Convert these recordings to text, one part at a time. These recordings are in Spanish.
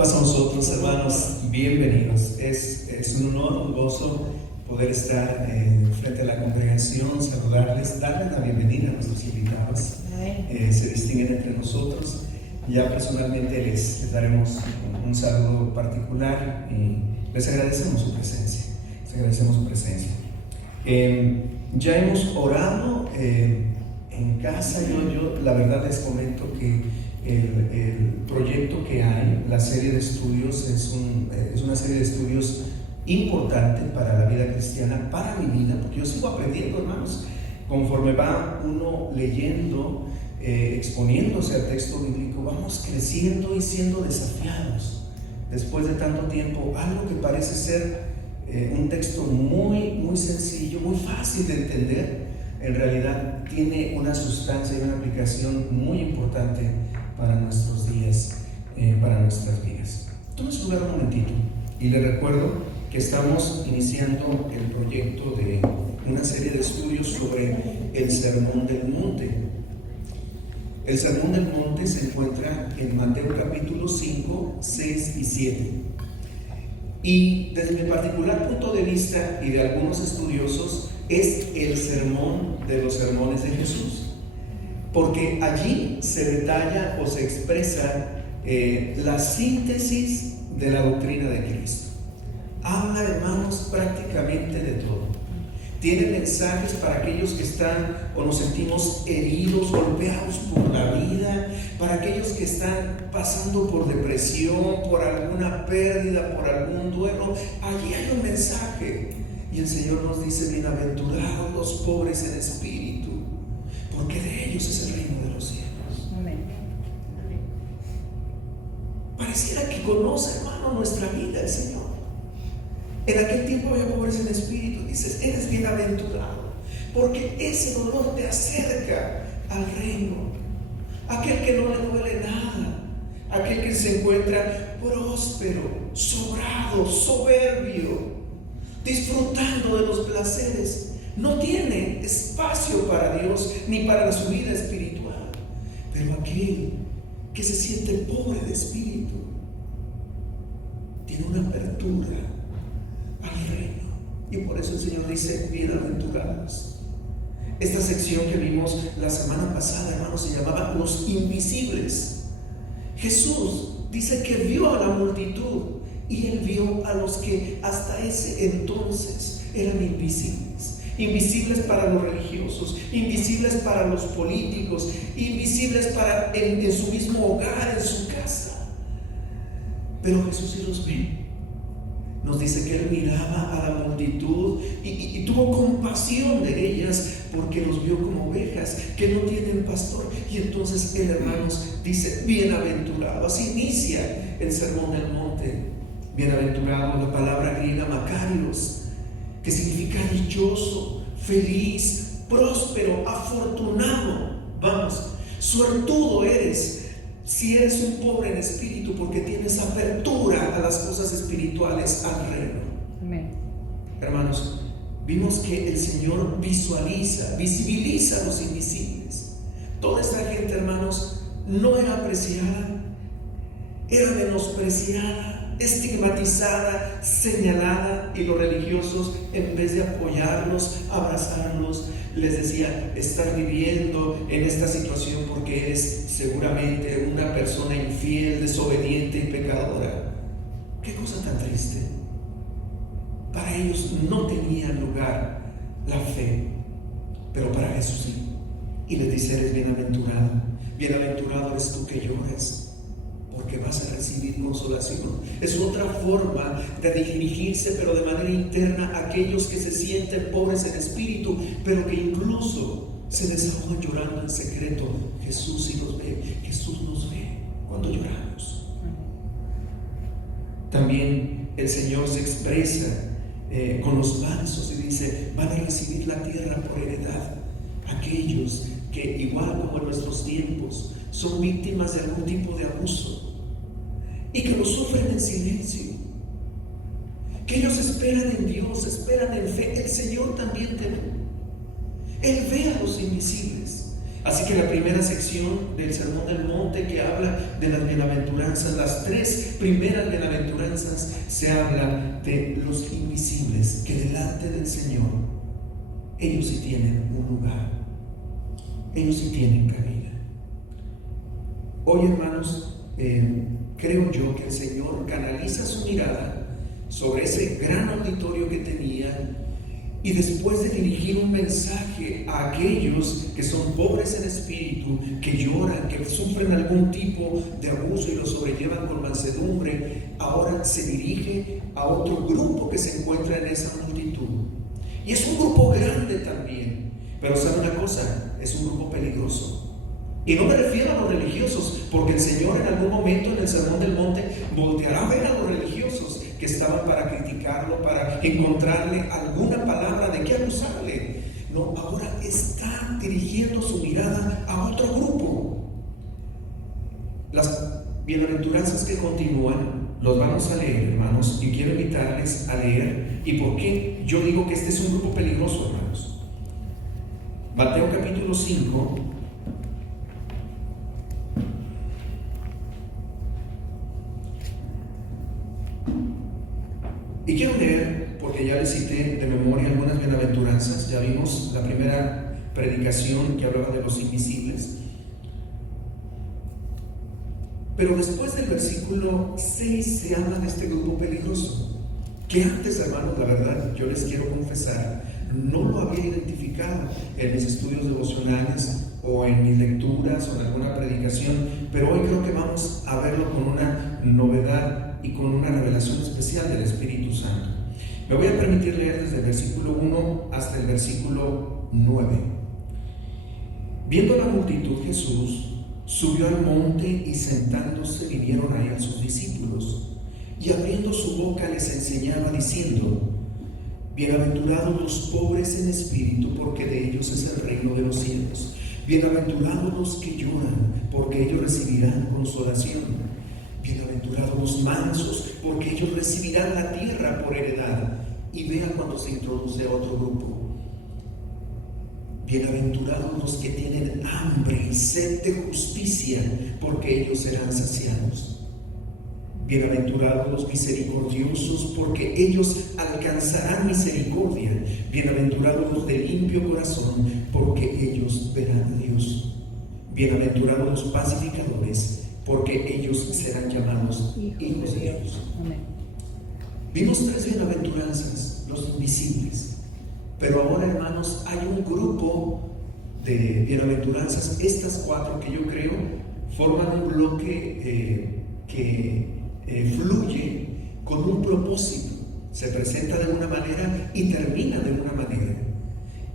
Paz a nosotros, hermanos, bienvenidos. Es un honor, un gozo poder estar frente a la congregación, saludarles, darles la bienvenida a nuestros invitados. Se distinguen entre nosotros. Ya personalmente les daremos un saludo particular y les agradecemos su presencia. Ya hemos orado en casa. Yo la verdad les comento que el proyecto que hay, la serie de estudios, es una serie de estudios importante para la vida cristiana, para mi vida, porque yo sigo aprendiendo, hermanos, conforme va uno leyendo, exponiéndose al texto bíblico, vamos creciendo y siendo desafiados. Después de tanto tiempo, algo que parece ser un texto muy sencillo, muy fácil de entender, en realidad tiene una sustancia y una aplicación muy importante para nuestros días, para nuestras vidas. Tome su lugar un momentito y le recuerdo que estamos iniciando el proyecto de una serie de estudios sobre el Sermón del Monte. El Sermón del Monte se encuentra en Mateo capítulo 5, 6 y 7. Y desde mi particular punto de vista y de algunos estudiosos, es el sermón de los sermones de Jesús, porque allí se detalla o se expresa la síntesis de la doctrina de Cristo. Habla, hermanos, prácticamente de todo. Tiene mensajes para aquellos que están o nos sentimos heridos, golpeados por la vida, para aquellos que están pasando por depresión, por alguna pérdida, por algún duelo. Allí hay un mensaje. Y el Señor nos dice: bienaventurados los pobres en espíritu, porque de ellos es el reino de los cielos. Amén. Pareciera que conoce, hermano, nuestra vida el Señor. En aquel tiempo había pobres en espíritu. Dices: eres bienaventurado, porque ese dolor te acerca al reino. Aquel que no le duele nada, aquel que se encuentra próspero, sobrado, soberbio, disfrutando de los placeres, no tiene espacio para Dios ni para su vida espiritual. Pero aquel que se siente pobre de espíritu tiene una apertura al reino. Y por eso el Señor dice: bienaventurados. Esta sección que vimos la semana pasada, hermanos, se llamaba los invisibles. Jesús dice que vio a la multitud y Él vio a los que hasta ese entonces eran invisibles. Invisibles para los religiosos, invisibles para los políticos, invisibles para en su mismo hogar, en su casa. Pero Jesús sí los ve. Nos dice que Él miraba a la multitud y tuvo compasión de ellas, porque los vio como ovejas que no tienen pastor. Y entonces Él, hermanos, dice: bienaventurado. Así inicia el Sermón del Monte. Bienaventurado, la palabra griega makarios, que significa dichoso, feliz, próspero, afortunado. Vamos, suertudo eres si eres un pobre en espíritu, porque tienes apertura a las cosas espirituales, al reino. Amén. Hermanos, vimos que el Señor visibiliza a los invisibles. Toda esta gente, hermanos, no era apreciada, era menospreciada, estigmatizada, señalada, y los religiosos, en vez de apoyarlos, abrazarlos, les decía: estar viviendo en esta situación porque eres seguramente una persona infiel, desobediente y pecadora. Qué cosa tan triste. Para ellos no tenía lugar la fe, pero para Jesús sí. Y les dice: eres bienaventurado. Bienaventurado eres tú que lloras, porque vas a recibir consolación. Es otra forma de dirigirse, pero de manera interna, a aquellos que se sienten pobres en espíritu, pero que incluso se desahogan llorando en secreto. Jesús sí los ve. Jesús nos ve cuando lloramos. También el Señor se expresa con los mansos y dice: van a recibir la tierra por heredad. Aquellos que, igual como en nuestros tiempos, son víctimas de algún tipo de abuso y que lo sufren en silencio, que ellos esperan en Dios, esperan en fe. El Señor también te ve. Él ve a los invisibles. Así que la primera sección del Sermón del Monte, que habla de las bienaventuranzas, las 3 primeras bienaventuranzas, se habla de los invisibles, que delante del Señor ellos sí tienen un lugar, ellos sí tienen cabida. Hoy, hermanos, creo yo que el Señor canaliza su mirada sobre ese gran auditorio que tenía, y después de dirigir un mensaje a aquellos que son pobres en espíritu, que lloran, que sufren algún tipo de abuso y lo sobrellevan con mansedumbre, ahora se dirige a otro grupo que se encuentra en esa multitud. Y es un grupo grande también, pero ¿sabe una cosa? Es un grupo peligroso. Y no me refiero a los religiosos, porque el Señor en algún momento en el Sermón del Monte volteará a ver a los religiosos que estaban para criticarlo, para encontrarle alguna palabra de qué acusarle. No, ahora está dirigiendo su mirada a otro grupo. Las bienaventuranzas que continúan, los vamos a leer, hermanos, y quiero invitarles a leer. ¿Y por qué yo digo que este es un grupo peligroso, hermanos? Mateo capítulo 5. Y quiero leer, porque ya les cité de memoria algunas bienaventuranzas. Ya vimos la primera predicación que hablaba de los invisibles. Pero después del versículo 6 se habla de este grupo peligroso, que antes, hermanos, la verdad, yo les quiero confesar, no lo había identificado en mis estudios devocionales o en mis lecturas o en alguna predicación, pero hoy creo que vamos a verlo con una novedad y con una revelación especial del Espíritu Santo. Me voy a permitir leer desde el versículo 1 hasta el versículo 9. Viendo la multitud, Jesús subió al monte y sentándose vinieron a él sus discípulos, y abriendo su boca les enseñaba diciendo: bienaventurados los pobres en espíritu, porque de ellos es el reino de los cielos. Bienaventurados los que lloran, porque ellos recibirán consolación. Bienaventurados los mansos, porque ellos recibirán la tierra por heredad. Y vean cuando se introduce a otro grupo: bienaventurados los que tienen hambre y sed de justicia, porque ellos serán saciados. Bienaventurados los misericordiosos, porque ellos alcanzarán misericordia. Bienaventurados los de limpio corazón, porque ellos verán a Dios. Bienaventurados los pacificadores, porque ellos serán llamados hijos de Dios. Amén. Vimos 3 bienaventuranzas, los invisibles. Pero ahora, hermanos, hay un grupo de bienaventuranzas. Estas 4 que yo creo forman un bloque que fluye con un propósito. Se presenta de una manera y termina de una manera.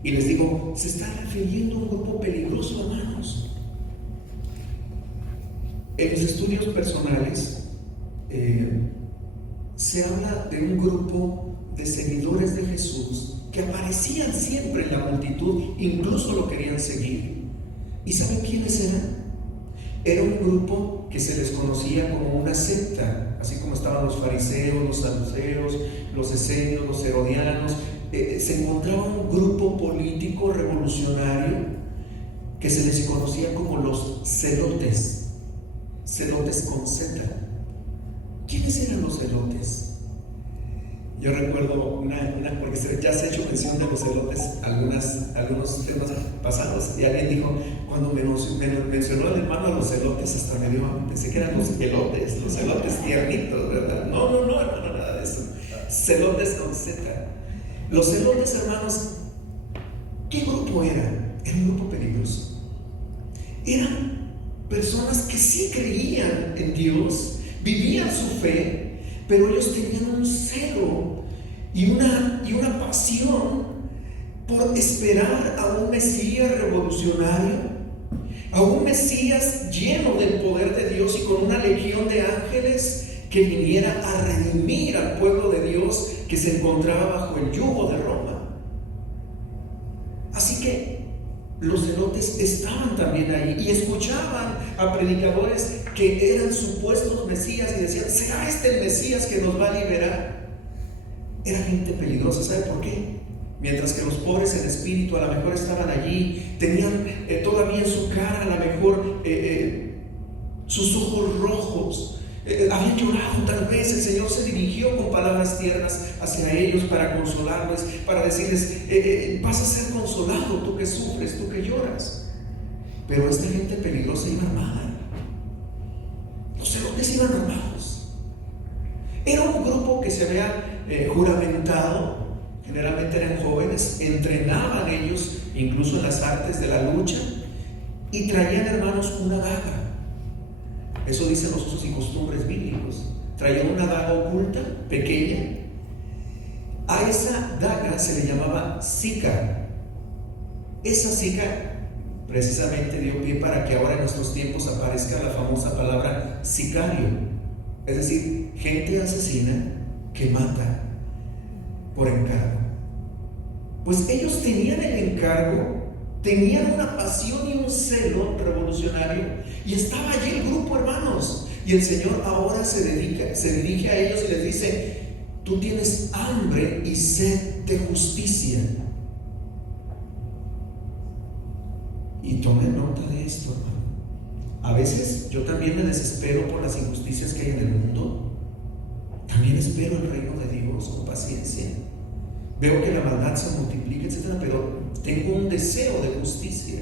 Y les digo, se está refiriendo a un grupo peligroso, hermanos. En mis estudios personales se habla de un grupo de seguidores de Jesús que aparecían siempre en la multitud, incluso lo querían seguir. ¿Y saben quiénes eran? Era un grupo que se les conocía como una secta, así como estaban los fariseos, los saduceos, los esenios, los herodianos. Se encontraba un grupo político revolucionario que se les conocía como los celotes con Z. ¿Quiénes eran los celotes? Yo recuerdo porque ya se ha hecho mención de los celotes algunos temas pasados, y alguien dijo, cuando mencionó el hermano a los celotes, hasta me dio, pensé que eran los celotes tiernitos, ¿verdad? No, hermano, nada de eso. Celotes con Z. Los celotes, hermanos, ¿qué grupo era? Era un grupo peligroso. Eran personas que sí creían en Dios, vivían su fe, pero ellos tenían un celo y una pasión por esperar a un Mesías revolucionario, a un Mesías lleno del poder de Dios y con una legión de ángeles que viniera a redimir al pueblo de Dios que se encontraba bajo el yugo de Roma. Así que los celotes estaban también ahí y escuchaban a predicadores que eran supuestos mesías y decían, ¿será este el Mesías que nos va a liberar? Era gente peligrosa. ¿Sabe por qué? Mientras que los pobres en espíritu a lo mejor estaban allí, tenían todavía en su cara a lo mejor sus ojos rojos, habían llorado. Tal vez el Señor se dirigió con palabras tiernas hacia ellos para consolarles, para decirles, vas a ser consolado, tú que sufres, tú que lloras. Pero esta gente peligrosa iba armada. Los celotes iban armados. Era un grupo que se había juramentado. Generalmente eran jóvenes, entrenaban ellos incluso en las artes de la lucha y traían, hermanos, una daga. Eso dicen los usos y costumbres bíblicos. Traían una daga oculta, pequeña. A esa daga se le llamaba sica. Esa sica precisamente dio pie para que ahora en nuestros tiempos aparezca la famosa palabra sicario, es decir, gente asesina que mata por encargo. Pues ellos tenían el encargo, tenían una pasión y un celo revolucionario, y estaba allí el grupo, hermanos. Y el Señor ahora se dirige a ellos y les dice: tú tienes hambre y sed de justicia. Y tomen nota de esto, hermano. A veces yo también me desespero por las injusticias que hay en el mundo. También espero el reino de Dios con paciencia. Veo que la maldad se multiplica, etcétera, pero tengo un deseo de justicia.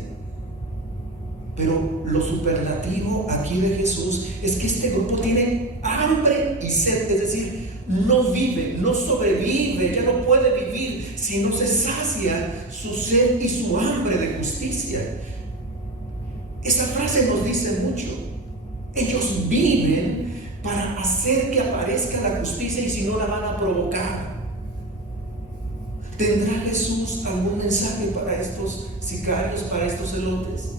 Pero lo superlativo aquí de Jesús es que este grupo tiene hambre y sed, es decir, no vive, no sobrevive, ya no puede vivir si no se sacia su sed y su hambre de justicia. Esta frase nos dice mucho. Ellos viven para hacer que aparezca la justicia, y si no, la van a provocar. ¿Tendrá Jesús algún mensaje para estos sicarios, para estos celotes?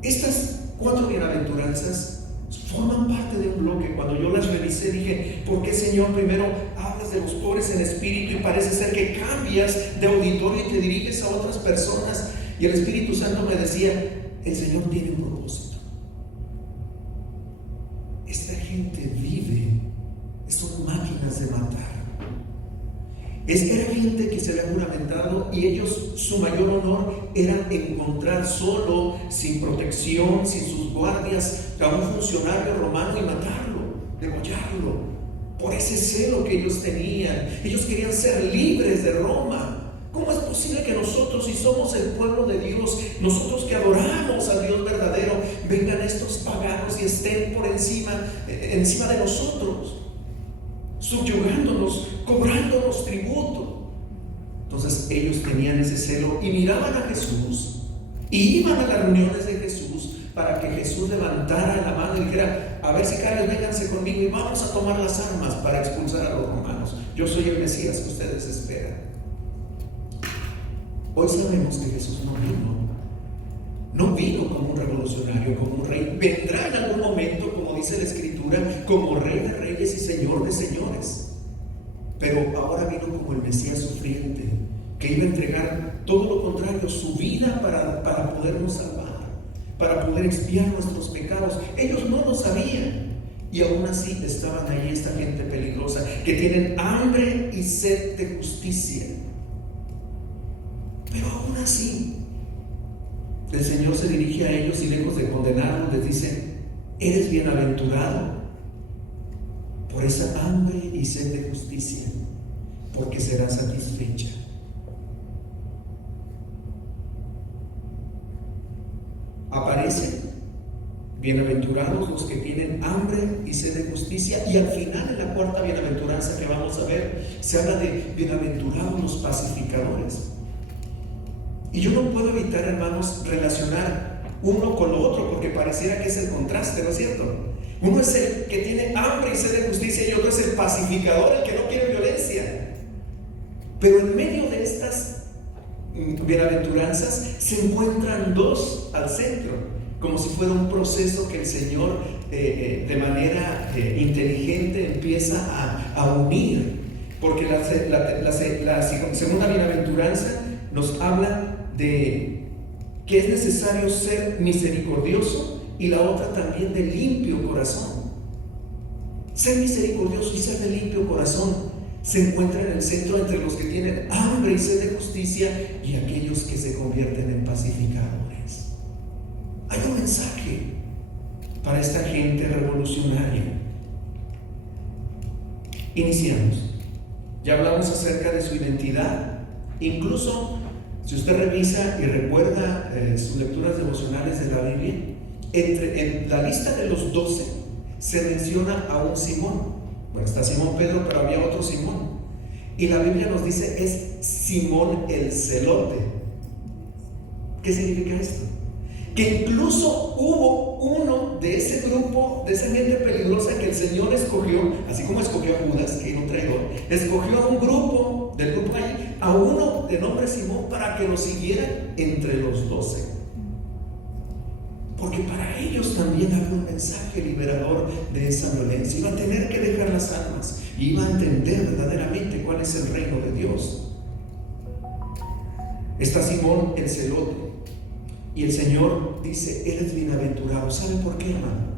Estas 4 bienaventuranzas forman parte de un bloque. Cuando yo las revisé dije: ¿por qué, Señor, primero hablas de los pobres en espíritu y parece ser que cambias de auditorio y te diriges a otras personas? Y el Espíritu Santo me decía: el Señor tiene un propósito. Esta gente vive, son máquinas de matar. Era gente que se había juramentado, y ellos, su mayor honor era encontrar solo, sin protección, sin sus guardias, a un funcionario romano y matarlo, degollarlo, por ese celo que ellos tenían. Ellos querían ser libres de Roma. ¿Cómo es posible que nosotros, si somos el pueblo de Dios, nosotros que adoramos al Dios verdadero, vengan estos paganos y estén por encima de nosotros, subyugándonos, cobrándonos tributo? Entonces ellos tenían ese celo y miraban a Jesús y iban a las reuniones de Jesús para que Jesús levantara la mano y dijera: a ver, sicarios, vénganse conmigo y vamos a tomar las armas para expulsar a los romanos. Yo soy el Mesías que ustedes esperan. Hoy sabemos que Jesús no vino como un revolucionario, como un rey. Vendrá en algún momento, como dice la Escritura, como Rey de reyes y Señor de señores. Pero ahora vino como el Mesías sufriente, que iba a entregar todo lo contrario, su vida para podernos salvar, para poder expiar nuestros pecados. Ellos no lo sabían, y aún así estaban ahí esta gente peligrosa, que tienen hambre y sed de justicia. Pero aún así, el Señor se dirige a ellos y, lejos de condenarlos, les dice: eres bienaventurado por esa hambre y sed de justicia, porque serás satisfecha. Aparecen bienaventurados los que tienen hambre y sed de justicia, y al final, en la 4ª bienaventuranza que vamos a ver, se habla de bienaventurados los pacificadores. Y yo no puedo evitar, hermanos, relacionar uno con lo otro, porque pareciera que es el contraste, ¿no es cierto? Uno es el que tiene hambre y sed de justicia, y otro es el pacificador, el que no quiere violencia. Pero en medio de estas bienaventuranzas se encuentran 2 al centro, como si fuera un proceso que el Señor de manera inteligente empieza a unir. Porque la segunda bienaventuranza nos habla de que es necesario ser misericordioso, y la otra también de limpio corazón. Ser misericordioso y ser de limpio corazón. Se encuentra en el centro entre los que tienen hambre y sed de justicia y aquellos que se convierten en pacificadores. Hay un mensaje para esta gente revolucionaria. Iniciamos. Ya hablamos acerca de su identidad. Incluso, si usted revisa y recuerda sus lecturas devocionales de la Biblia, en la lista de los 12 se menciona a un Simón. Bueno, está Simón Pedro, pero había otro Simón. Y la Biblia nos dice, es Simón el celote. ¿Qué significa esto? Que incluso hubo uno de ese grupo, de esa gente peligrosa que el Señor escogió, así como escogió a Judas, que era un traidor, escogió a un grupo, del grupo ahí, a uno de nombre Simón para que lo siguiera entre los 12. Porque para ellos también había un mensaje liberador de esa violencia. Iba a tener que dejar las armas y iba a entender verdaderamente cuál es el reino de Dios. Está Simón el celote, y el Señor dice, Él es bienaventurado. ¿Sabe por qué, hermano?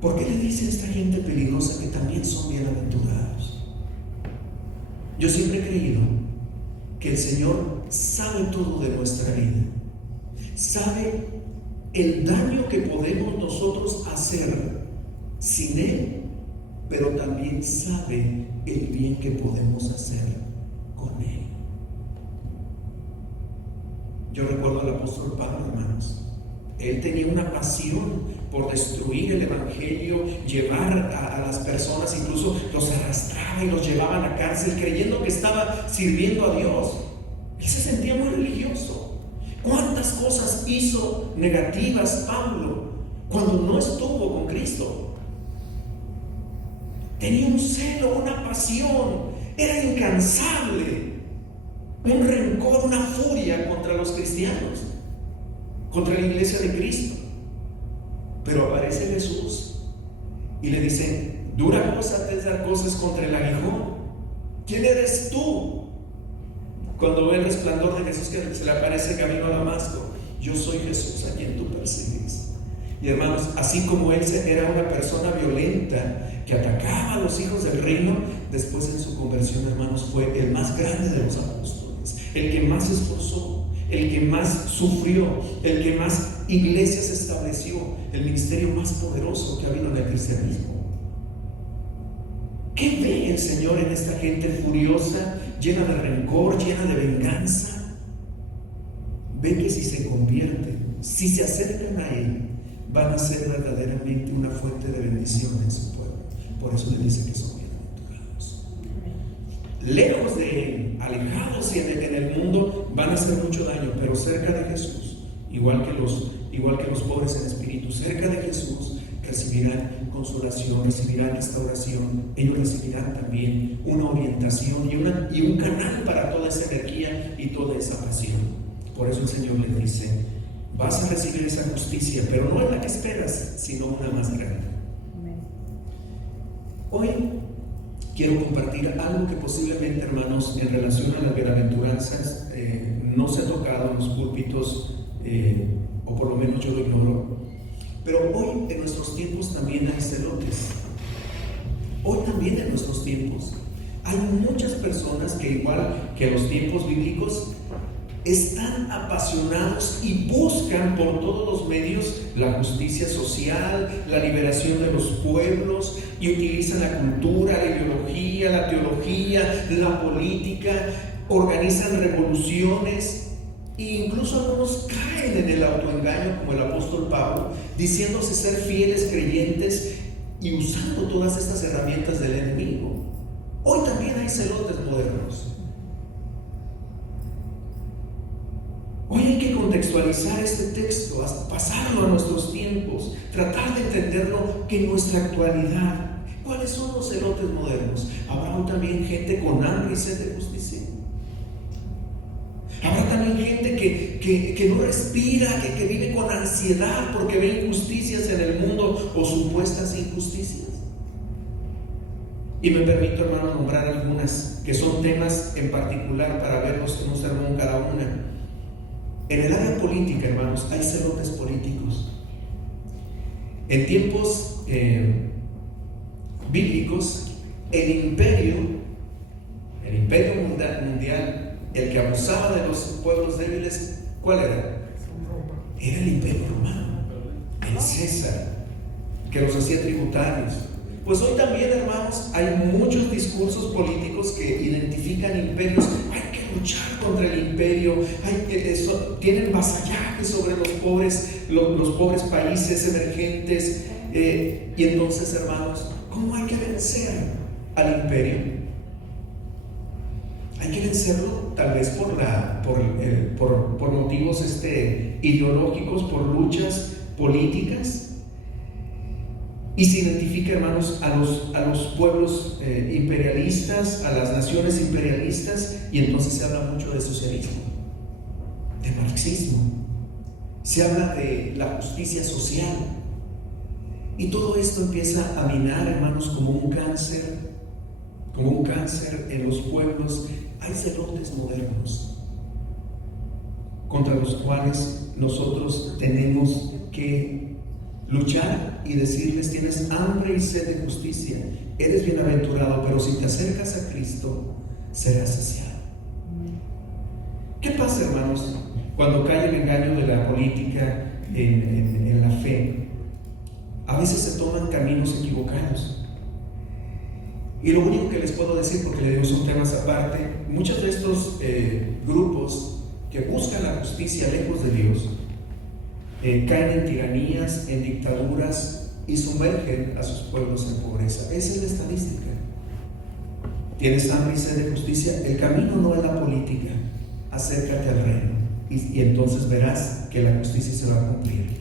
¿Por qué le dice a esta gente peligrosa que también son bienaventurados? Yo siempre he creído que el Señor sabe todo de nuestra vida. Sabe el daño que podemos nosotros hacer sin Él, pero también sabe el bien que podemos hacer con Él. Yo recuerdo al apóstol Pablo, hermanos. Él tenía una pasión por destruir el evangelio, llevar a las personas, incluso los arrastraba y los llevaba a la cárcel creyendo que estaba sirviendo a Dios. Él se sentía muy religioso. ¿Cuántas cosas hizo negativas Pablo cuando no estuvo con Cristo? Tenía un celo, una pasión, era incansable, un rencor, una furia contra los cristianos, contra la iglesia de Cristo. Pero aparece Jesús y le dicen, dura cosa te es dar cosas contra el aguijón. ¿Quién eres tú? Cuando ve el resplandor de Jesús que se le aparece camino a Damasco, yo soy Jesús a quien tú persigues. Y hermanos, así como él era una persona violenta que atacaba a los hijos del reino, después en su conversión, hermanos, fue el más grande de los apóstoles, el que más se esforzó, el que más sufrió, el que más iglesias estableció, el ministerio más poderoso que ha habido en el cristianismo. ¿Qué ve el Señor en esta gente furiosa, llena de rencor, llena de venganza? Ve que si se convierten, si se acercan a Él, van a ser verdaderamente una fuente de bendición en su pueblo. Por eso le dice que son bienaventurados. Lejos de Él, alejados en el mundo, van a hacer mucho daño, pero cerca de Jesús, igual que los pobres en espíritu, cerca de Jesús, recibirán consolación, recibirán restauración. Ellos recibirán también una orientación y un canal para toda esa energía y toda esa pasión. Por eso el Señor les dice, vas a recibir esa justicia, pero no es la que esperas, sino una más grande. Hoy quiero compartir algo que posiblemente, hermanos, en relación a las bienaventuranzas no se ha tocado en los púlpitos, o por lo menos yo lo ignoro. Pero hoy en nuestros tiempos también hay celotes. Hoy también en nuestros tiempos hay muchas personas que, igual que en los tiempos bíblicos, están apasionados y buscan por todos los medios la justicia social, la liberación de los pueblos, y utilizan la cultura, la ideología, la teología, la política, organizan revoluciones. E incluso algunos caen en el autoengaño, como el apóstol Pablo, diciéndose ser fieles creyentes y usando todas estas herramientas del enemigo. Hoy también hay celotes modernos. Hoy hay que contextualizar este texto, pasarlo a nuestros tiempos, tratar de entenderlo en nuestra actualidad. ¿Cuáles son los celotes modernos? Habrá también gente con hambre y sed de justicia. Habrá también gente que no respira, que vive con ansiedad porque ve injusticias en el mundo o supuestas injusticias. Y me permito, hermano, nombrar algunas que son temas en particular para verlos en un sermón cada una. En el área política, hermanos, hay celotes políticos. En tiempos bíblicos, el imperio mundial, el que abusaba de los pueblos débiles, ¿cuál era? Era el imperio romano, el César, que los hacía tributarios. Pues hoy también, hermanos, hay muchos discursos políticos que identifican imperios. Hay que luchar contra el imperio, tienen vasallaje sobre los pobres países emergentes. Y entonces, hermanos, ¿cómo hay que vencer al imperio? Hay que vencerlo tal vez por motivos ideológicos, por luchas políticas. Y se identifica, hermanos, a los pueblos imperialistas, a las naciones imperialistas, y entonces se habla mucho de socialismo, de marxismo, se habla de la justicia social, y todo esto empieza a minar, hermanos, como un cáncer en los pueblos. Hay celotes modernos contra los cuales nosotros tenemos que luchar y decirles: tienes hambre y sed de justicia, eres bienaventurado, pero si te acercas a Cristo serás saciado. ¿Qué pasa, hermanos, cuando cae el engaño de la política en la fe? A veces se toman caminos equivocados. Y lo único que les puedo decir, porque le digo son temas aparte, muchos de estos grupos que buscan la justicia lejos de Dios caen en tiranías, en dictaduras y sumergen a sus pueblos en pobreza. Esa es la estadística. Tienes hambre y sed de justicia, el camino no es la política, acércate al reino y entonces verás que la justicia se va a cumplir.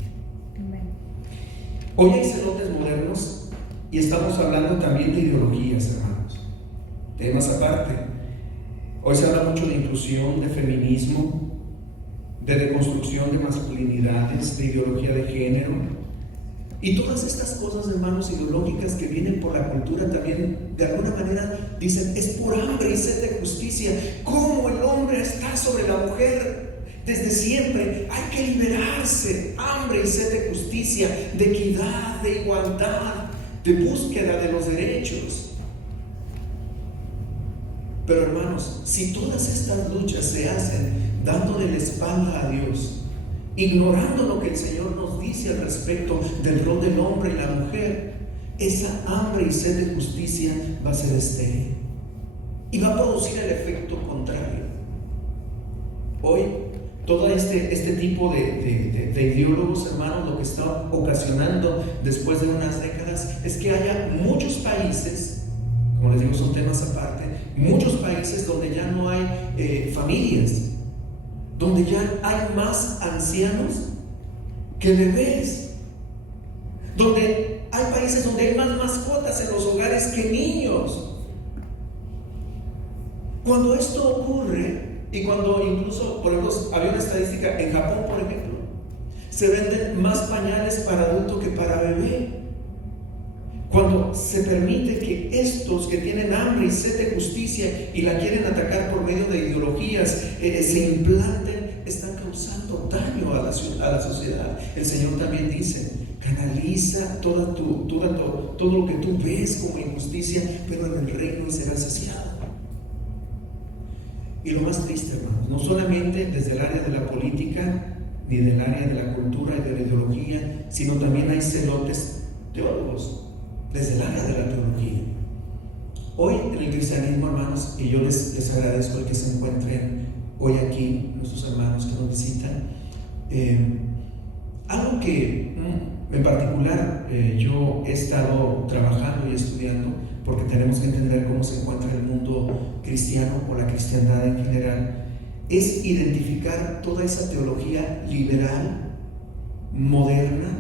Hoy hay celotes modernos y estamos hablando también de ideologías, hermanos, temas aparte. Hoy se habla mucho de inclusión, de feminismo, de deconstrucción de masculinidades, de ideología de género, y todas estas cosas, hermanos, ideológicas que vienen por la cultura también, de alguna manera dicen: es por hambre y sed de justicia. ¿Cómo el hombre está sobre la mujer? Desde siempre hay que liberarse. Hambre y sed de justicia, de equidad, de igualdad, de búsqueda de los derechos. Pero, hermanos, si todas estas luchas se hacen dándole la espalda a Dios, ignorando lo que el Señor nos dice al respecto del rol del hombre y la mujer, esa hambre y sed de justicia va a ser estéril y va a producir el efecto contrario. Hoy, todo este tipo de ideólogos, hermanos, lo que está ocasionando después de unas décadas es que haya muchos países, como les digo, son temas aparte, muchos países donde ya no hay familias, donde ya hay más ancianos que bebés, donde hay países donde hay más mascotas en los hogares que niños. Cuando esto ocurre, y cuando incluso, por ejemplo, había una estadística en Japón, por ejemplo, se venden más pañales para adulto que para bebé. Cuando se permite que estos que tienen hambre y sed de justicia y la quieren atacar por medio de ideologías se implanten, están causando daño a la sociedad. El Señor también dice: canaliza todo lo que tú ves como injusticia, pero en el reino serás saciado. Y lo más triste, hermanos, no solamente desde el área de la política ni del área de la cultura y de la ideología, sino también hay celotes teólogos desde el área de la teología. Hoy en el cristianismo, hermanos, y yo les agradezco el que se encuentren hoy aquí, nuestros hermanos que nos visitan, algo que en particular yo he estado trabajando y estudiando, porque tenemos que entender cómo se encuentra el mundo cristiano o la cristiandad en general, es identificar toda esa teología liberal, moderna,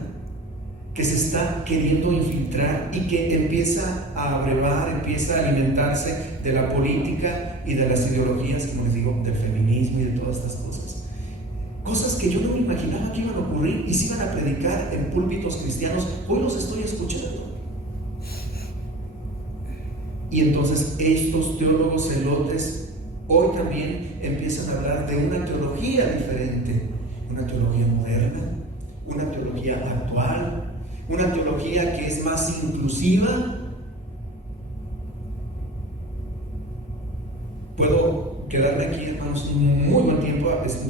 que se está queriendo infiltrar y que empieza a abrevar, empieza a alimentarse de la política y de las ideologías, como les digo, del feminismo y de todas estas cosas. Cosas que yo no me imaginaba que iban a ocurrir y se iban a predicar en púlpitos cristianos. Hoy los estoy escuchando. Y entonces estos teólogos celotes hoy también empiezan a hablar de una teología diferente, una teología moderna, una teología actual, una teología que es más inclusiva. Puedo quedarme aquí, hermanos, un muy buen tiempo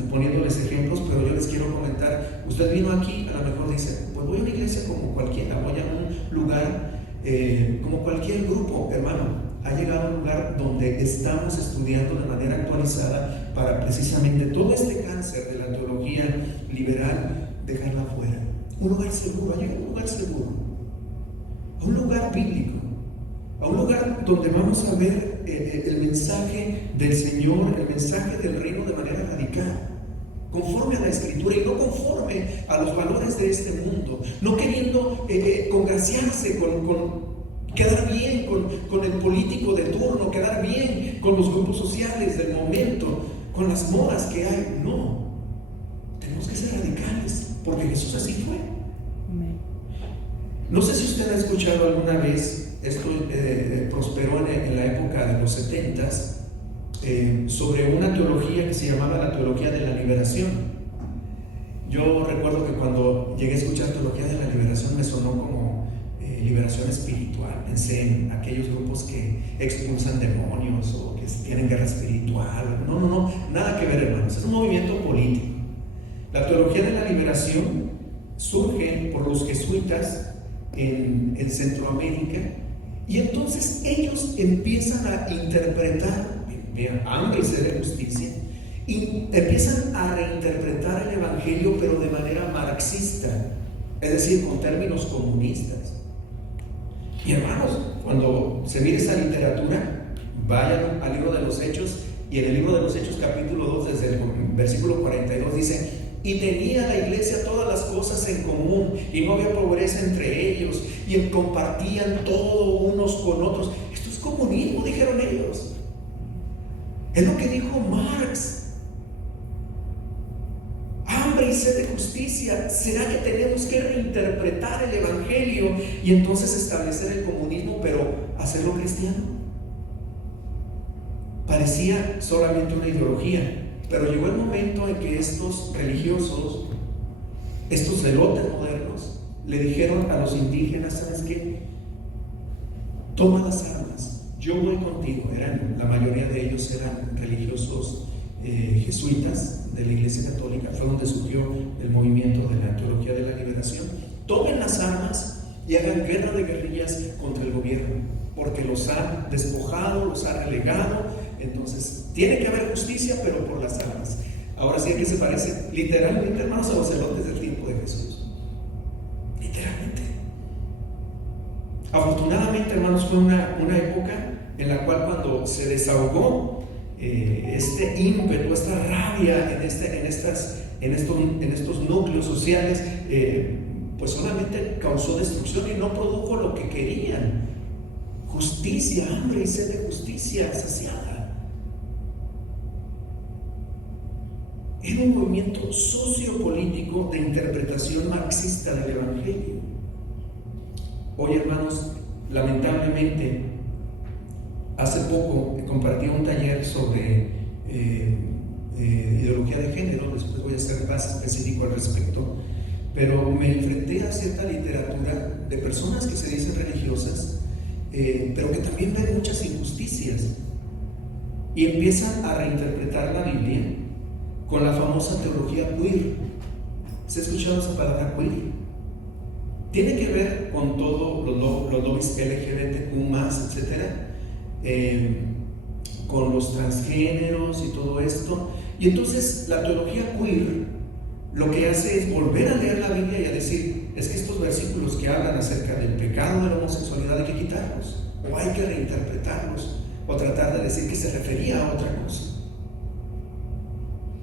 poniéndoles ejemplos, pero yo les quiero comentar. Usted vino aquí, a lo mejor dice, pues voy a una iglesia como cualquiera, voy a un lugar como cualquier grupo, hermano. Ha llegado a un lugar donde estamos estudiando de manera actualizada para precisamente todo este cáncer de la teología liberal dejarla fuera. Un lugar seguro, ha llegado a un lugar seguro, a un lugar bíblico, a un lugar donde vamos a ver el mensaje del Señor, el mensaje del reino de manera radical, conforme a la Escritura y no conforme a los valores de este mundo, no queriendo congraciarse con quedar bien con el político de turno, quedar bien con los grupos sociales del momento, con las modas que hay. No, tenemos que ser radicales, porque Jesús así fue. No sé si usted ha escuchado alguna vez, esto prosperó en la época de los 70s, sobre una teología que se llamaba la teología de la liberación. Yo recuerdo que cuando llegué a escuchar teología de la liberación me sonó como liberación espiritual. Pensé en aquellos grupos que expulsan demonios o que tienen guerra espiritual. No, nada que ver, hermanos. Es un movimiento político. La teología de la liberación surge por los jesuitas en Centroamérica, y entonces ellos empiezan a interpretar, vean, hambre y sed de justicia, y empiezan a reinterpretar el evangelio, pero de manera marxista, es decir, con términos comunistas. Y hermanos, cuando se mire esa literatura, vayan al libro de los Hechos, y en el libro de los Hechos capítulo 2 desde el versículo 42 dice: y tenía la iglesia todas las cosas en común, y no había pobreza entre ellos, y compartían todo unos con otros. Esto es comunismo, dijeron ellos. Es lo que dijo Marx. Hambre y sed de justicia. ¿Será que tenemos que reinterpretar el evangelio y entonces establecer el comunismo, pero hacerlo cristiano? Parecía solamente una ideología. Pero llegó el momento en que estos religiosos, estos zelotes modernos, le dijeron a los indígenas: ¿sabes qué? Toma las armas, yo voy contigo. La mayoría de ellos eran religiosos jesuitas de la Iglesia Católica. Fue donde surgió el movimiento de la teología de la liberación. Tomen las armas y hagan guerra de guerrillas contra el gobierno, porque los ha despojado, los ha relegado. Entonces, tiene que haber justicia, pero por las armas. Ahora sí que se parece literalmente, hermanos, a los celotes del tiempo de Jesús. Literalmente. Afortunadamente, hermanos, fue una época en la cual, cuando se desahogó este ímpetu, esta rabia en estos núcleos sociales, pues solamente causó destrucción y no produjo lo que querían: justicia, hambre y sed de justicia saciada. Era un movimiento sociopolítico de interpretación marxista del evangelio. Hoy, hermanos, lamentablemente, hace poco compartí un taller sobre ideología de género. Después voy a ser más específico al respecto, pero me enfrenté a cierta literatura de personas que se dicen religiosas, pero que también ven muchas injusticias, y empiezan a reinterpretar la Biblia con la famosa teología queer. ¿Se ha escuchado esa palabra queer? Tiene que ver con todos los lobbies LGBTQ+, etcétera, con los transgéneros y todo esto. Y entonces la teología queer lo que hace es volver a leer la Biblia y a decir: es que estos versículos que hablan acerca del pecado de la homosexualidad hay que quitarlos, o hay que reinterpretarlos, o tratar de decir que se refería a otra cosa.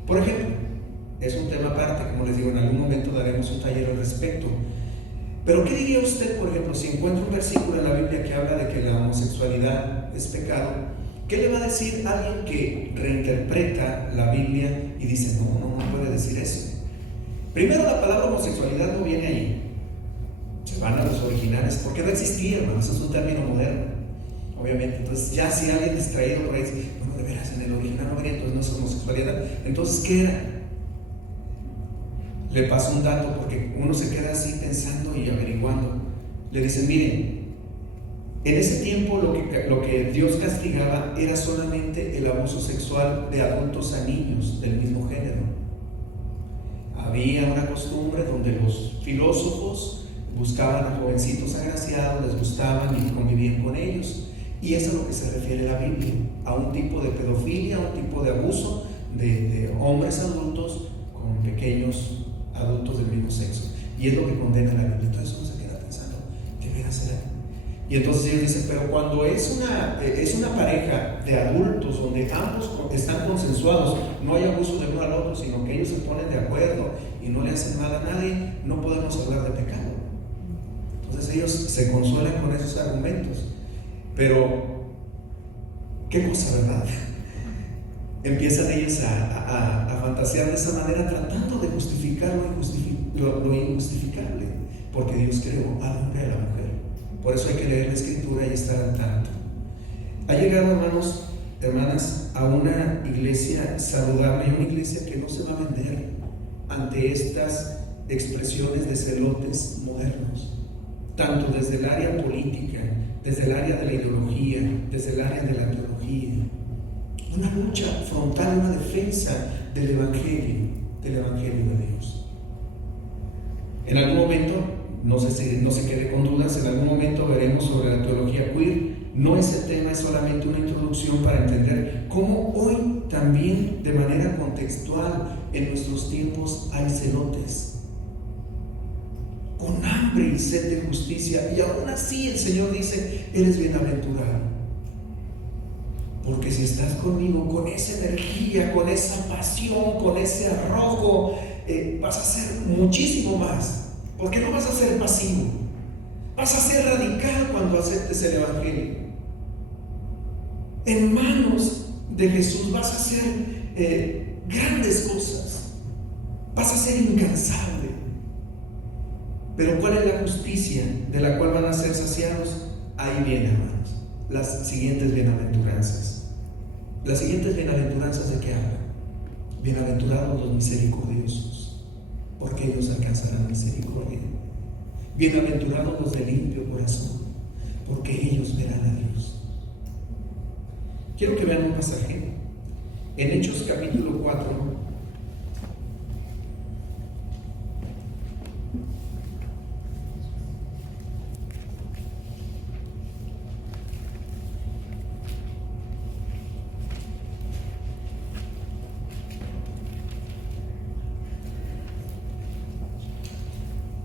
Por ejemplo, es un tema aparte, como les digo, en algún momento daremos un taller al respecto. Pero ¿qué diría usted, por ejemplo, si encuentra un versículo en la Biblia que habla de que la homosexualidad es pecado? ¿Qué le va a decir a alguien que reinterpreta la Biblia y dice: no puede decir eso? Primero, la palabra homosexualidad no viene ahí. Se van a los originales, porque no existía, hermano. Eso es un término moderno, obviamente. Entonces, ya si alguien distraído por ahí dice: bueno, de veras, en el original no venía, entonces no es homosexualidad. Entonces, ¿qué era? Le paso un dato, porque uno se queda así pensando y averiguando. Le dicen: miren, En ese tiempo lo que Dios castigaba era solamente el abuso sexual de adultos a niños del mismo género. Había una costumbre donde los filósofos buscaban a jovencitos agraciados, les gustaban y convivían con ellos. Y eso es a lo que se refiere la Biblia, a un tipo de pedofilia, a un tipo de abuso de hombres adultos con pequeños adultos del mismo sexo. Y es lo que condena la Biblia. Entonces uno se queda pensando, ¿qué viene a hacer? Y entonces ellos dicen, pero cuando es una pareja de adultos donde ambos están consensuados, no hay abuso de uno al otro, sino que ellos se ponen de acuerdo y no le hacen mal a nadie, no podemos hablar de pecado. Entonces ellos se consuelan con esos argumentos. Pero, ¿qué cosa, verdad? Empiezan ellos a fantasear de esa manera, tratando de justificar lo injustificable, porque Dios creó al hombre y a la mujer. Por eso hay que leer la Escritura y estar al tanto. Ha llegado, hermanos, hermanas, a una iglesia saludable, una iglesia que no se va a vender ante estas expresiones de celotes modernos, tanto desde el área política, desde el área de la ideología, desde el área de la teología. Una lucha frontal, una defensa del Evangelio de Dios. En algún momento, no se quede con dudas, en algún momento veremos sobre la teología queer. No es el tema, es solamente una introducción para entender cómo hoy también de manera contextual en nuestros tiempos hay celotes con hambre y sed de justicia, y aún así el Señor dice, eres bienaventurado, porque si estás conmigo con esa energía, con esa pasión, con ese arrojo, vas a hacer muchísimo más, porque no vas a ser pasivo, vas a ser radical cuando aceptes el Evangelio. En manos de Jesús vas a hacer grandes cosas, vas a ser incansable. Pero ¿cuál es la justicia de la cual van a ser saciados? Ahí viene, hermanos, las siguientes bienaventuranzas. Las siguientes bienaventuranzas, ¿de qué hablan? Bienaventurados los misericordiosos, porque ellos alcanzarán misericordia. Bienaventurados los de limpio corazón, porque ellos verán a Dios. Quiero que vean un pasaje en Hechos capítulo 4.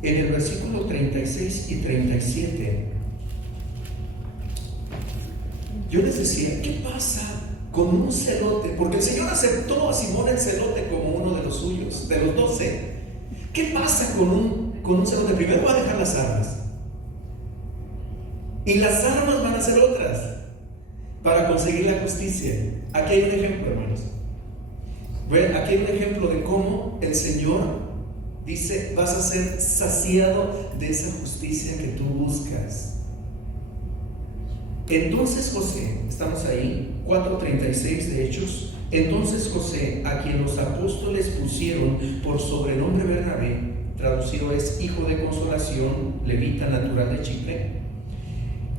En el versículo 36 y 37, yo les decía, ¿qué pasa con un celote? Porque el Señor aceptó a Simón el celote como uno de los suyos, de los 12. ¿Qué pasa con un celote? Primero va a dejar las armas, y las armas van a ser otras para conseguir la justicia. Aquí hay un ejemplo, hermanos. Aquí hay un ejemplo de cómo el Señor dice, vas a ser saciado de esa justicia que tú buscas. Entonces José, estamos ahí, 4:36 de Hechos. Entonces José, a quien los apóstoles pusieron por sobrenombre Bernabé, traducido es hijo de consolación, levita natural de Chipre,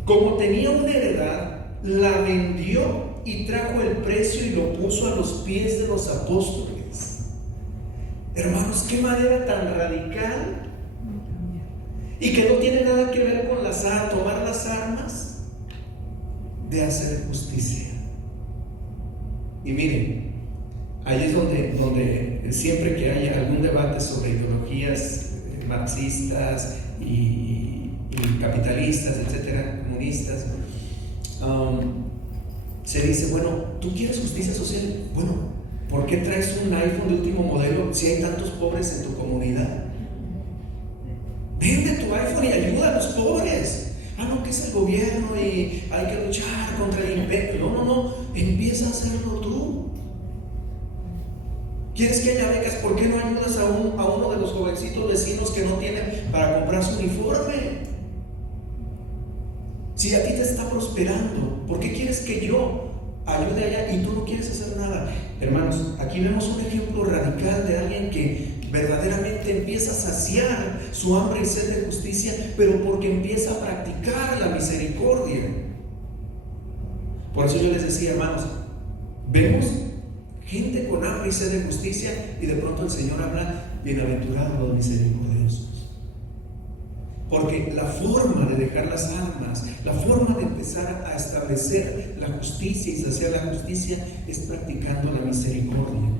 como tenía una heredad, la vendió y trajo el precio y lo puso a los pies de los apóstoles. Hermanos, qué manera tan radical, y que no tiene nada que ver con tomar las armas, de hacer justicia. Y miren, ahí es donde siempre que haya algún debate sobre ideologías marxistas y capitalistas, etcétera, comunistas, se dice, bueno, ¿tú quieres justicia social? Bueno, ¿por qué traes un iPhone de último modelo si hay tantos pobres en tu comunidad? Vende tu iPhone y ayuda a los pobres. No, que es el gobierno y hay que luchar contra el imperio. No, empieza a hacerlo tú. ¿Quieres que haya becas? ¿Por qué no ayudas a uno de los jovencitos vecinos que no tienen para comprar su uniforme? Si a ti te está prosperando, ¿por qué quieres que yo ayude allá y tú no quieres hacer nada? Hermanos, aquí vemos un ejemplo radical de alguien que verdaderamente empieza a saciar su hambre y sed de justicia, pero porque empieza a practicar la misericordia. Por eso yo les decía, hermanos, vemos gente con hambre y sed de justicia, y de pronto el Señor habla: bienaventurados los misericordiosos. Porque la forma de dejar las armas, la forma de empezar a establecer la justicia y saciar la justicia, es practicando la misericordia.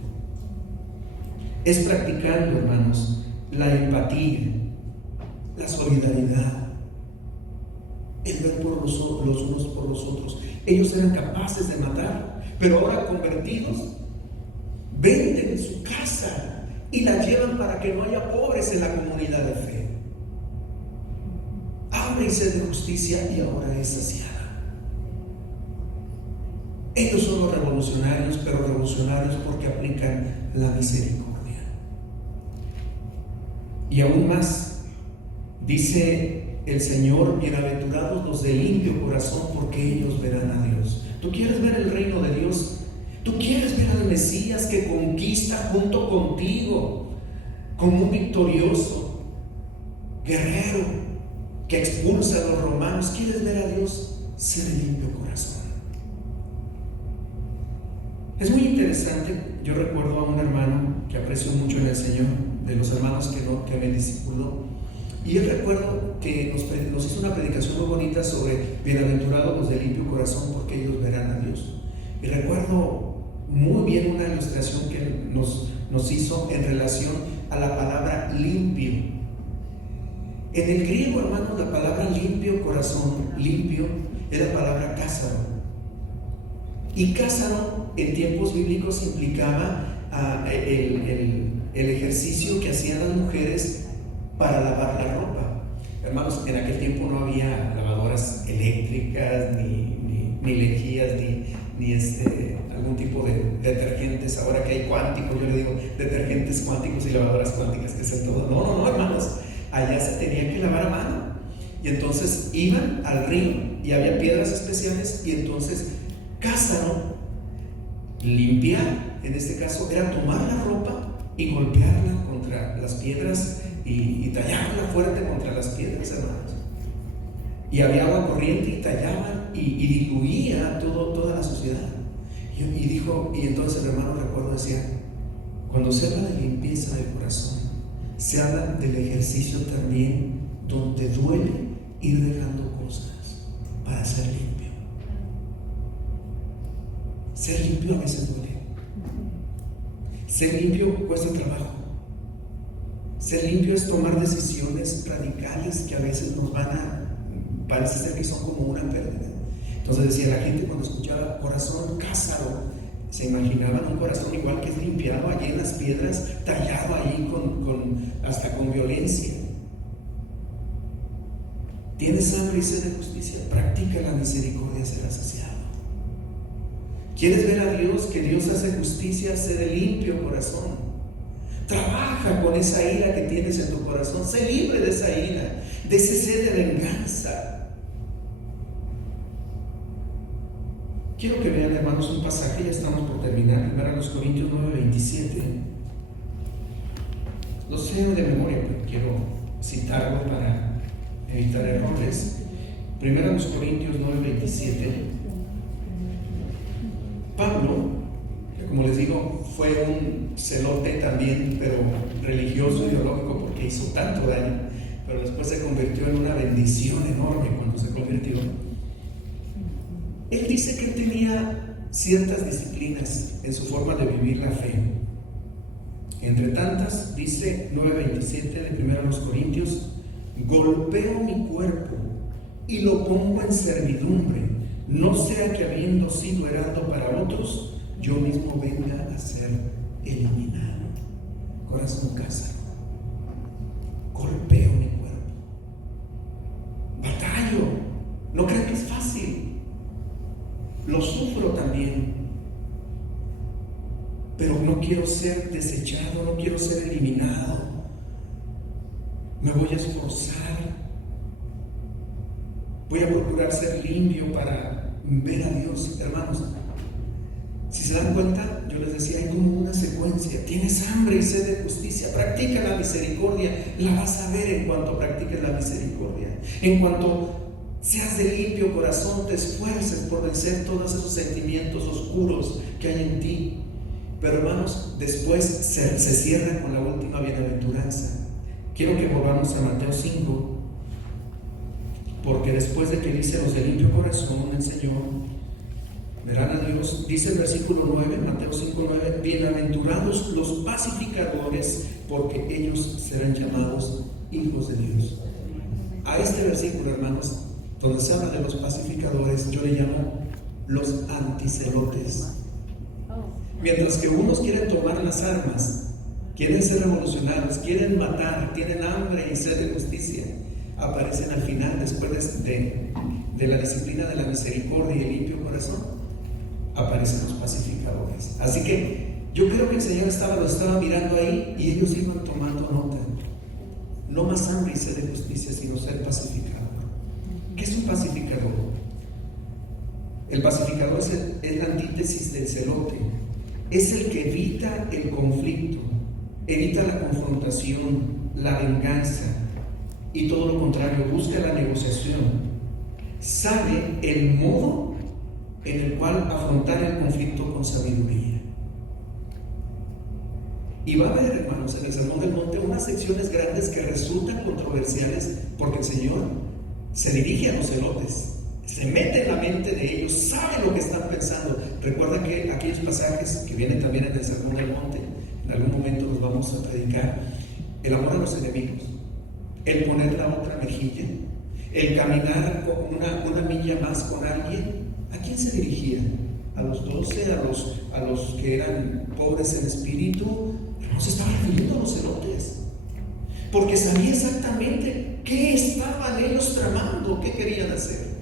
Es practicando, hermanos, la empatía, la solidaridad, el ver por los unos por los otros. Ellos eran capaces de matar, pero ahora convertidos, venden su casa y la llevan para que no haya pobres en la comunidad de fe. Hambre y sed de justicia, y ahora es saciada. Ellos son los revolucionarios, pero revolucionarios porque aplican la misericordia. Y aún más, dice el Señor: bienaventurados los de limpio corazón, porque ellos verán a Dios. ¿Tú quieres ver el reino de Dios? ¿Tú quieres ver al Mesías que conquista junto contigo como un victorioso guerrero que expulsa a los romanos? ¿Quieres ver a Dios? Sé de limpio corazón. Es muy interesante. Yo recuerdo a un hermano que aprecio mucho en el Señor, de los hermanos que me discipuló, y él recuerdo que nos hizo una predicación muy bonita sobre bienaventurados los de limpio corazón, porque ellos verán a Dios. Y recuerdo muy bien una ilustración que nos hizo en relación a la palabra limpio. En el griego, hermano, la palabra limpio corazón, limpio, es la palabra kásaro. Y kásaro en tiempos bíblicos implicaba el ejercicio que hacían las mujeres para lavar la ropa. Hermanos, en aquel tiempo no había lavadoras eléctricas, ni lejías, ni algún tipo de detergentes. Ahora que hay cuánticos, yo le digo detergentes cuánticos y lavadoras cuánticas, que es todo. No, hermanos, allá se tenía que lavar a mano. Y entonces iban al río y había piedras especiales, y entonces kásaro, limpiar, en este caso, era tomar la ropa y golpearla contra las piedras y tallarla fuerte contra las piedras, hermanos. Y había agua corriente y tallaban y diluía toda la suciedad. Y entonces el hermano, recuerdo, decía: cuando se habla de limpieza del corazón, se habla del ejercicio también donde duele ir dejando cosas para ser limpio. Ser limpio a veces duele. Ser limpio cuesta trabajo. Ser limpio es tomar decisiones radicales que a veces parece ser que son como una pérdida. Entonces decía la gente, cuando escuchaba corazón kásaro, se imaginaban un corazón igual, que es limpiado allí en las piedras, tallado ahí hasta con violencia. ¿Tienes hambre y sed de justicia? Practica la misericordia, serás saciado. ¿Quieres ver a Dios? Que Dios hace justicia, sé de limpio corazón. Trabaja con esa ira que tienes en tu corazón. Sé libre de esa ira, de ese sed de venganza. Quiero que vean, hermanos, un pasaje, ya estamos por terminar. 1 Corintios 9:27. Lo sé de memoria, pero quiero citarlo para evitar errores. 1 Corintios 9:27. Pablo, que como les digo, fue un celote también, pero religioso, ideológico, porque hizo tanto daño, pero después se convirtió en una bendición enorme cuando se convirtió. Él dice que tenía ciertas disciplinas en su forma de vivir la fe. Entre tantas, dice 9:27 de 1 Corintios: golpeo mi cuerpo y lo pongo en servidumbre, no sea que habiendo sido heraldo para otros, yo mismo venga a ser eliminado. Corazón kásaro. Golpeo mi cuerpo. Batallo. No crean que es fácil. Lo sufro también. Pero no quiero ser desechado, no quiero ser eliminado. Me voy a esforzar. Voy a procurar ser limpio para ver a Dios, hermanos. Si se dan cuenta, yo les decía, hay como una secuencia. Tienes hambre y sed de justicia, practica la misericordia. La vas a ver en cuanto practiques la misericordia. En cuanto seas de limpio corazón, te esfuerces por vencer todos esos sentimientos oscuros que hay en ti. Pero hermanos, después se cierra con la última bienaventuranza. Quiero que volvamos a Mateo 5, porque después de que dice los de limpio corazón, el Señor, verán a Dios, dice el versículo 9, Mateo 5:9, bienaventurados los pacificadores, porque ellos serán llamados hijos de Dios. A este versículo, hermanos, donde se habla de los pacificadores, yo le llamo los anticelotes. Mientras que unos quieren tomar las armas, quieren ser revolucionarios, quieren matar, tienen hambre y sed de justicia, aparecen al final, después de la disciplina de la misericordia y el limpio corazón, aparecen los pacificadores. Así que yo creo que el Señor lo estaba mirando ahí y ellos iban tomando nota. No más hambre y sed de justicia, sino ser pacificador. ¿Qué es un pacificador? El pacificador es la antítesis del celote. Es el que evita el conflicto, evita la confrontación, la venganza y todo lo contrario, busca la negociación. Sabe el modo en el cual afrontar el conflicto con sabiduría. Y va a haber, hermanos, en el Sermón del Monte unas secciones grandes que resultan controversiales porque el Señor se dirige a los celotes, se mete en la mente de ellos, sabe lo que están pensando. Recuerda que aquellos pasajes que vienen también en el Sermón del Monte, en algún momento los vamos a predicar: el amor a los enemigos, el poner la otra mejilla, el caminar una milla más con alguien. ¿A quién se dirigía? ¿A los 12? ¿A los que eran pobres en espíritu? No se estaba refiriendo a los celotes, porque sabía exactamente qué estaban ellos tramando, qué querían hacer.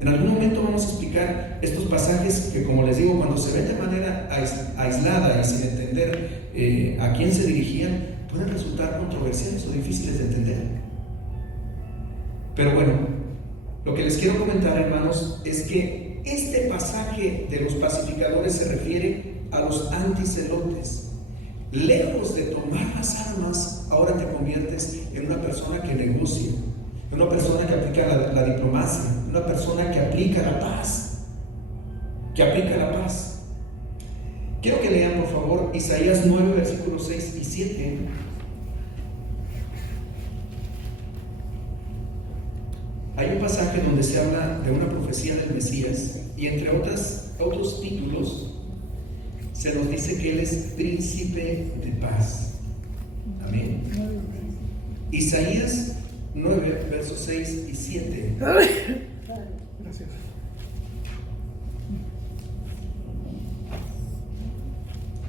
En algún momento vamos a explicar estos pasajes que, como les digo, cuando se ven de manera aislada y sin entender a quién se dirigían, pueden resultar controversiales o difíciles de entender. Pero bueno, lo que les quiero comentar, hermanos, es que este pasaje de los pacificadores se refiere a los anticelotes. Lejos de tomar las armas, ahora te conviertes en una persona que negocia, en una persona que aplica la diplomacia, una persona que aplica la paz, Quiero que lean, por favor, Isaías 9, versículos 6 y 7. Hay un pasaje donde se habla de una profecía del Mesías y entre otros títulos se nos dice que Él es príncipe de paz. Amén. Isaías 9, versos 6 y 7. Gracias.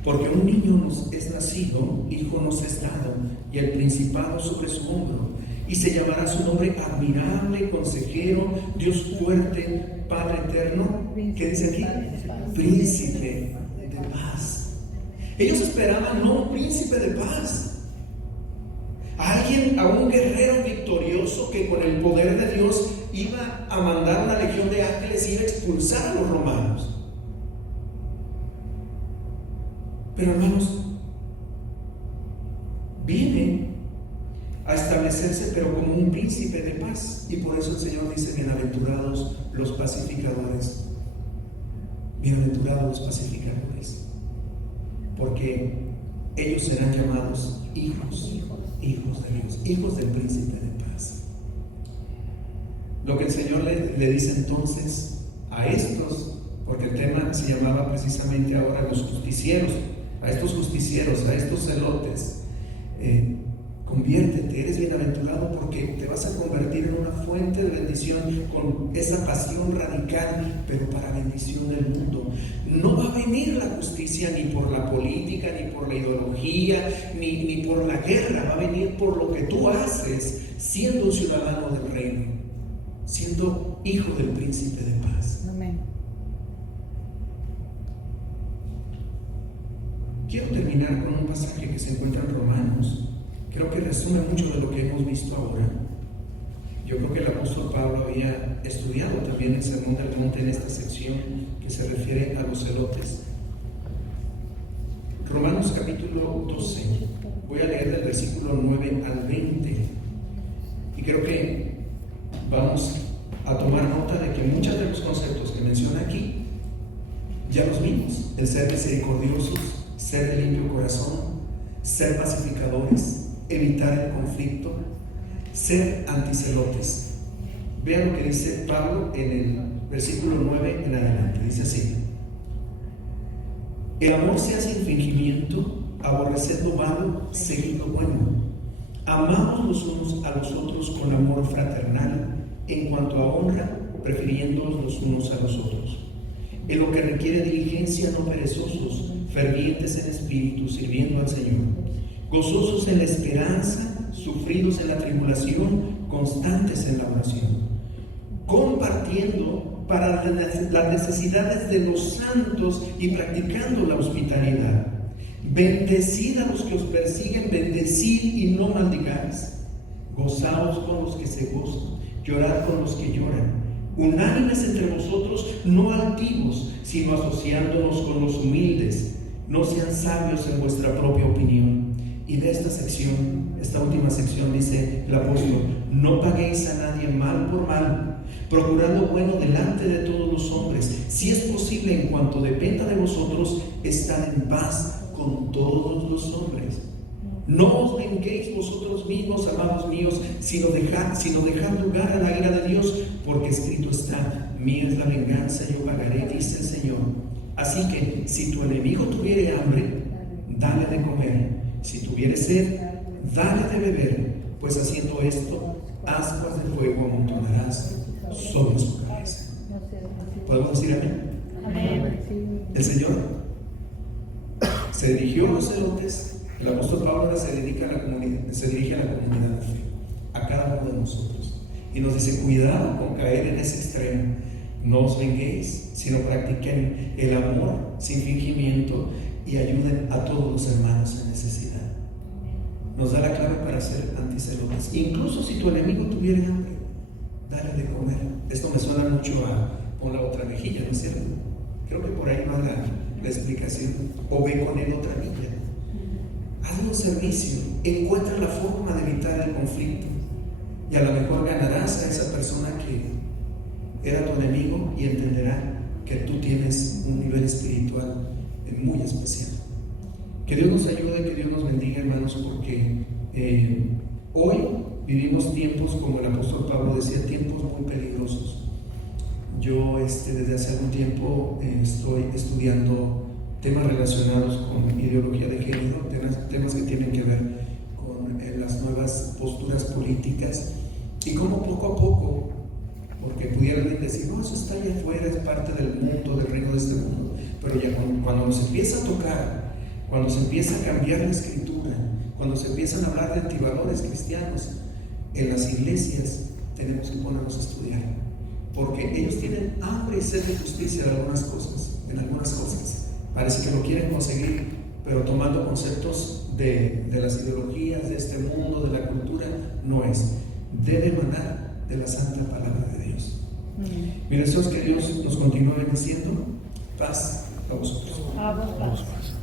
Porque un niño nos es nacido, hijo nos es dado, y el principado sobre su hombro, y se llamará su nombre admirable, consejero, Dios fuerte, Padre eterno. ¿Qué dice aquí? Príncipe de paz. Ellos esperaban no un príncipe de paz, a un guerrero victorioso que con el poder de Dios iba a mandar una legión de ángeles y iba a expulsar a los romanos. Pero, hermanos, viene a establecerse pero como un príncipe de paz, y por eso el Señor dice: bienaventurados los pacificadores, bienaventurados los pacificadores, porque ellos serán llamados hijos de Dios, hijos del príncipe de paz. Lo que el Señor le dice entonces a estos, porque el tema se llamaba precisamente ahora los justicieros, a estos celotes: conviértete, eres bienaventurado porque te vas a convertir en una fuente de bendición con esa pasión radical, pero para bendición del mundo. No va a venir la justicia ni por la política, ni por la ideología, ni por la guerra. Va a venir por lo que tú haces siendo un ciudadano del reino, siendo hijo del príncipe de paz. Amén. Quiero terminar con un pasaje que se encuentra en Romanos. Creo que resume mucho de lo que hemos visto ahora. Yo creo que el apóstol Pablo había estudiado también el Sermón del Monte en esta sección que se refiere a los celotes. Romanos capítulo 12. Voy a leer del versículo 9 al 20. Y creo que vamos a tomar nota de que muchos de los conceptos que menciona aquí ya los vimos: el ser misericordiosos, ser de limpio corazón, ser pacificadores, evitar el conflicto, ser anticelotes. Vean lo que dice Pablo en el versículo 9 en adelante. Dice así: el amor sea sin fingimiento, aborreced lo malo, seguid lo bueno. Amados los unos a los otros con amor fraternal, en cuanto a honra, prefiriéndoos los unos a los otros. En lo que requiere diligencia, no perezosos, fervientes en espíritu, sirviendo al Señor, gozosos en la esperanza, sufridos en la tribulación, constantes en la oración, compartiendo para las necesidades de los santos y practicando la hospitalidad. Bendecid a los que os persiguen, bendecid y no maldigáis. Gozaos con los que se gozan, llorad con los que lloran. Unánimes entre vosotros, no altivos, sino asociándonos con los humildes. No sean sabios en vuestra propia opinión. Y de esta última sección dice el apóstol: no paguéis a nadie mal por mal, procurad lo bueno delante de todos los hombres. Si es posible, en cuanto dependa de vosotros, estad en paz con todos los hombres. No os venguéis vosotros mismos, amados míos, sino dejad lugar a la ira de Dios, porque escrito está: mía es la venganza, yo pagaré, dice el Señor. Así que si tu enemigo tuviere hambre, dale de comer; si tuviere sed, dale de beber, pues haciendo esto, ascuas de fuego amontonarás sobre su cabeza. ¿Podemos decir amén? Amén. El Señor se dirigió a los celotes. El apóstol Pablo ahora se dirige a la comunidad de fe, a cada uno de nosotros, y nos dice: cuidado con caer en ese extremo. No os venguéis, sino practiquen el amor sin fingimiento y ayuden a todos los hermanos en necesidad. Nos da la clave para ser anticelotes. Incluso si tu enemigo tuviera hambre, dale de comer. Esto me suena mucho a pon la otra mejilla, ¿no es cierto? Creo que por ahí va la explicación. O ve con él otra milla. Haz un servicio, encuentra la forma de evitar el conflicto, y a lo mejor ganarás a esa persona que era tu enemigo y entenderá que tú tienes un nivel espiritual muy especial. Que Dios nos ayude, que Dios nos bendiga, hermanos, porque hoy vivimos tiempos, como el apóstol Pablo decía, tiempos muy peligrosos. Yo desde hace algún tiempo estoy estudiando temas relacionados con ideología de género, temas que tienen que ver con las nuevas posturas políticas, y cómo poco a poco, porque pudieran decir: no, eso está allá afuera, es parte del mundo, del reino de este mundo, pero ya cuando nos empieza a tocar, cuando se empieza a cambiar la escritura, cuando se empiezan a hablar de antivalores cristianos en las iglesias, tenemos que ponernos a estudiar, porque ellos tienen hambre y sed de justicia en algunas cosas. Parece que lo quieren conseguir, pero tomando conceptos de las ideologías de este mundo, de la cultura. No es. Debe emanar de la santa palabra de Dios. Mi deseo es que Dios nos continúe bendiciendo. Paz a vosotros. A vos, paz.